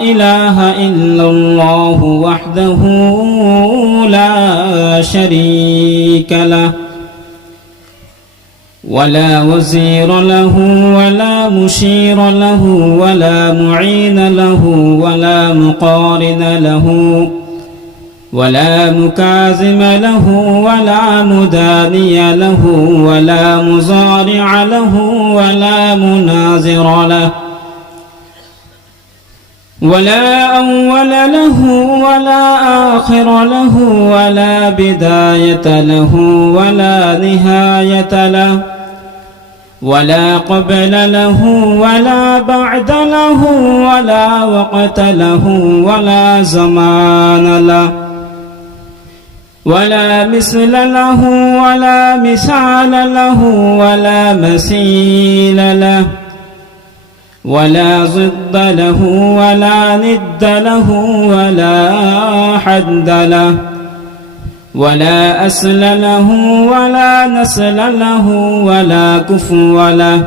إله إلا الله وحده لا شريك له ولا وزير له ولا مشير له ولا معين له ولا مقارن له ولا مكاظم له ولا مداني له ولا مضارع له ولا مناظر له ولا أول له ولا آخر له ولا بداية له ولا نهاية له ولا قبل له ولا بعد له ولا وقت له ولا زمان له ولا مثل له ولا مثال له ولا مثيل له ولا ضد له ولا ند له ولا حد له ولا أصل له ولا نسل له ولا كفو له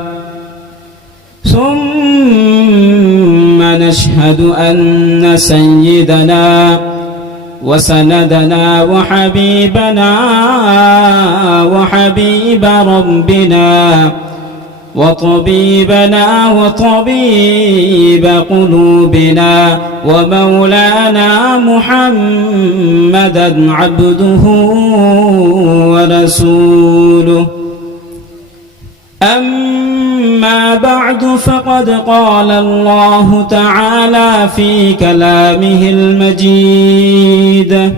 ثم نشهد أن سيدنا وسندنا وحبيبنا وحبيب ربنا وطبيبنا وطبيب قلوبنا ومولانا محمدا عبده ورسوله أما بعد فقد قال الله تعالى في كلامه المجيد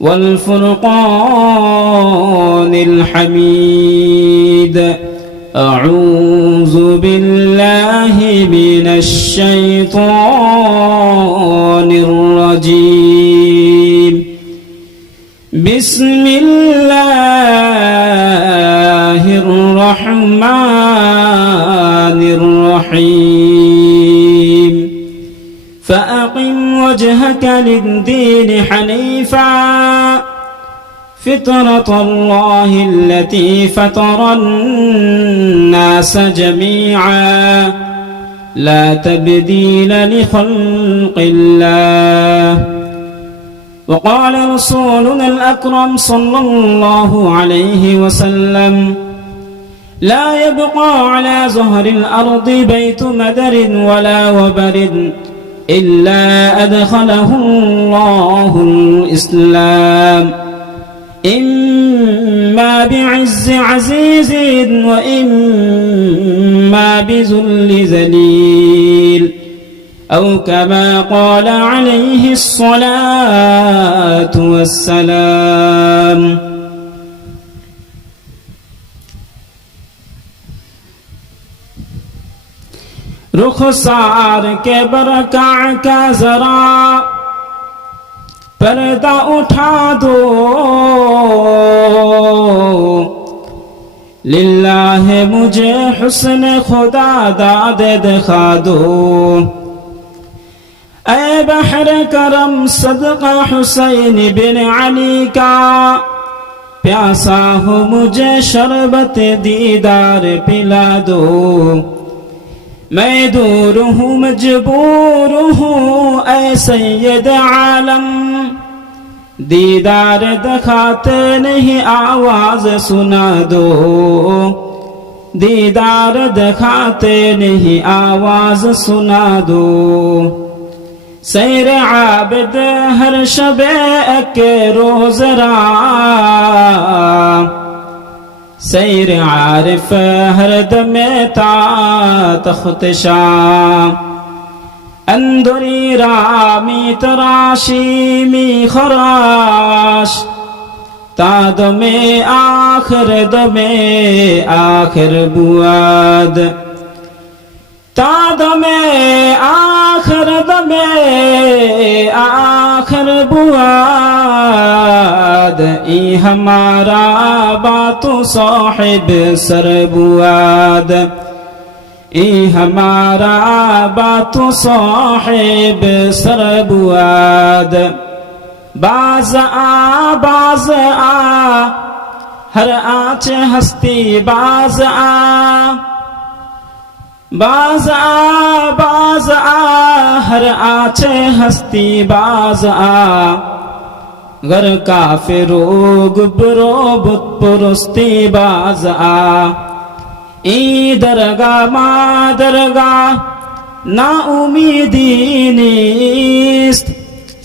والفرقان الحميد أعوذ بالله من الشيطان الرجيم بسم الله الرحمن الرحيم فأقم وجهك للدين حنيفا فطرة الله التي فطر الناس جميعا لا تبديل لخلق الله وقال رسولنا الأكرم صلى الله عليه وسلم لا يبقى على ظهر الأرض بيت مدر ولا وبر إلا أدخله الله الإسلام إما بعز عزيز وإما بذل ذليل أو كما قال عليه الصلاة والسلام رخسار के बरका का जरा पर्दा उठा दो लिल्लाह मुझे हुस्न खुदा दादे दिखा दो ऐ बहर करम सदका हुसैन बिन अली का प्यासा हो मुझे शरबत दीदार पिला दो मैं दूर हूँ मजबूर हूँ ऐ सैयद आलम दीदार दिखाते नहीं आवाज सुना दो दीदार दिखाते नहीं आवाज सुना दो सैर आबिद हर शबे के रोज सैर आरिफ हर दमे ता तख्त शाम अंदुरी रामी तराशी मी खराश ता दमे आखिर बुआद ता दमे आखिर बुआद ई हमारा बातों साहिब सरबुआद ई हमारा बातों साहिब सरबुआद बाज आ हर आँच हस्ती बाज आ बाज आ हर आछे हस्ती बाज गर काफिरो गुबरो बुत पुरुस्ती बाज ई दरगा मा दरगा ना उम्मीदी नीस्त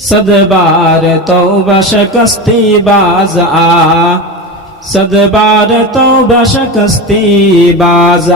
सदबार तौबा शकस्ती बाज सदबार तौबा शकस्ती बाज